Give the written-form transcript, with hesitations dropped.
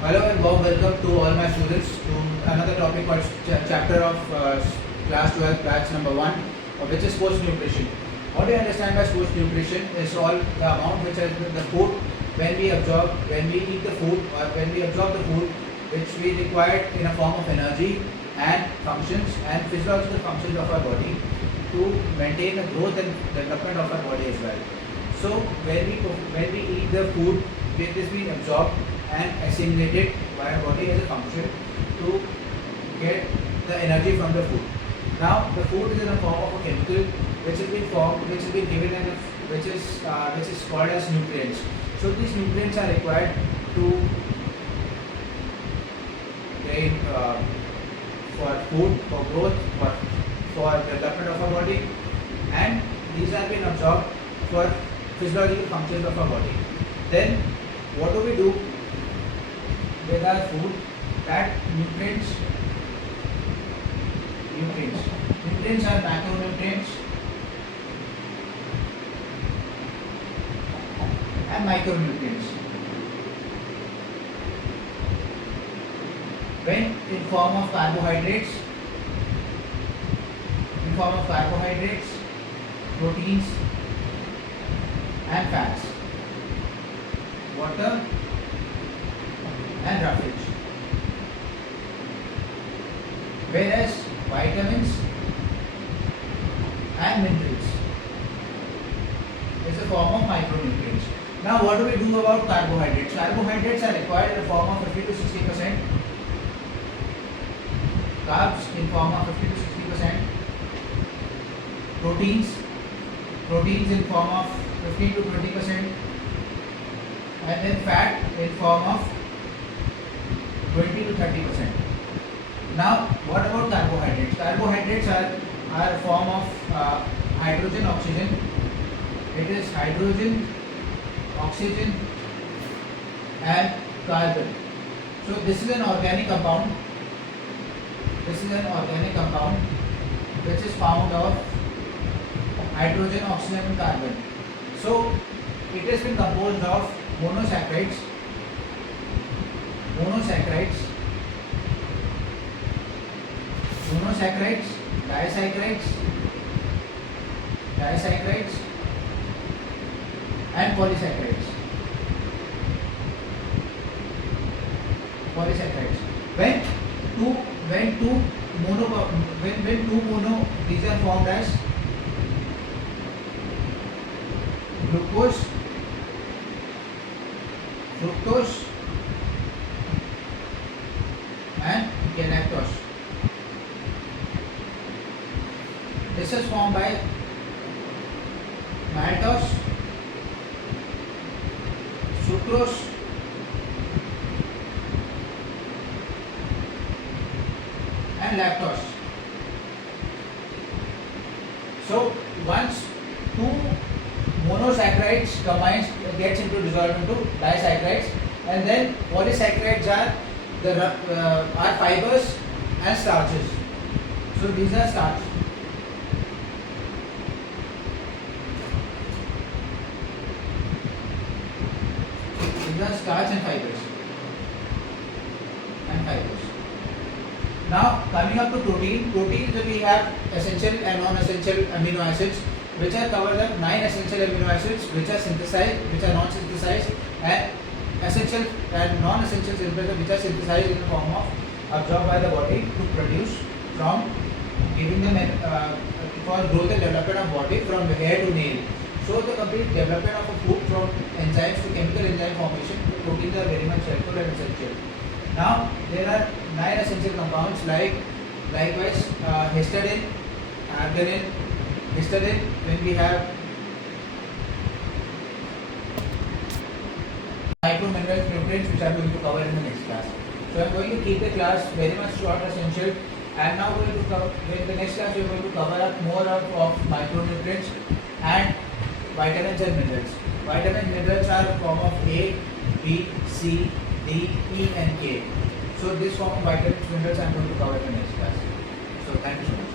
Hello and warm welcome to all my students to another topic called chapter of class 12 batch number 1, which is sports nutrition. What do you understand by sports nutrition is all the amount which has the food when we eat the food or when we absorb the food which we require in a form of energy and functions and physiological functions of our body to maintain the growth and development of our body as well. So when we eat the food, it is being absorbed and assimilated by our body as a function to get the energy from the food. Now the food is in a form of a chemical which has been formed, which has been given and which is called as nutrients. So these nutrients are required to gain for food, for growth, for development of our body, and these are being absorbed for physiological functions of our body. Then what do we do with our food? That nutrients are macronutrients and micronutrients. When in form of carbohydrates, proteins and fats, water and roughage. Whereas vitamins and minerals is a form of micronutrients. Now what do we do about carbohydrates? Carbohydrates are required in the form of 50 to 60%. Carbs in form of 50 to 60%. Proteins in form of 15 to 20%. And then fat in form of 20 to 30%. Now, what about carbohydrates? Carbohydrates are a form of hydrogen, oxygen. It is hydrogen, oxygen, and carbon. So this is an organic compound. Which is found of hydrogen, oxygen, and carbon. So it has been composed of monosaccharides, disaccharides, and polysaccharides. When two mono, these are formed as glucose, fructose, and galactose. This is formed by maltose, sucrose, and lactose. So once two monosaccharides gets dissolved into disaccharides, and then polysaccharides are fibers and starches. So these are starch. These are starch and fibers. Now coming up to proteins, we have essential and non-essential amino acids, which are covered up 9 essential amino acids which are synthesized, which are not synthesized, and essential and non-essential which are synthesized in the form of absorbed by the body to produce from giving them for growth and development of body from hair to nail. So the complete development of a food from enzymes to chemical enzyme formation, the proteins are very much helpful and essential. Now there are 9 essential compounds likewise histidine, arginine. Histidine, when we have microminerals, nutrients, which I am going to cover in the next class. So I am going to keep the class very much short, essential, and now in the next class we are going to cover up more of micronutrients and vitamins and minerals. Vitamins and minerals are in form of A, B, C, D, E, and K. So this form of vitamins and minerals I am going to cover in the next class. So thank you so much.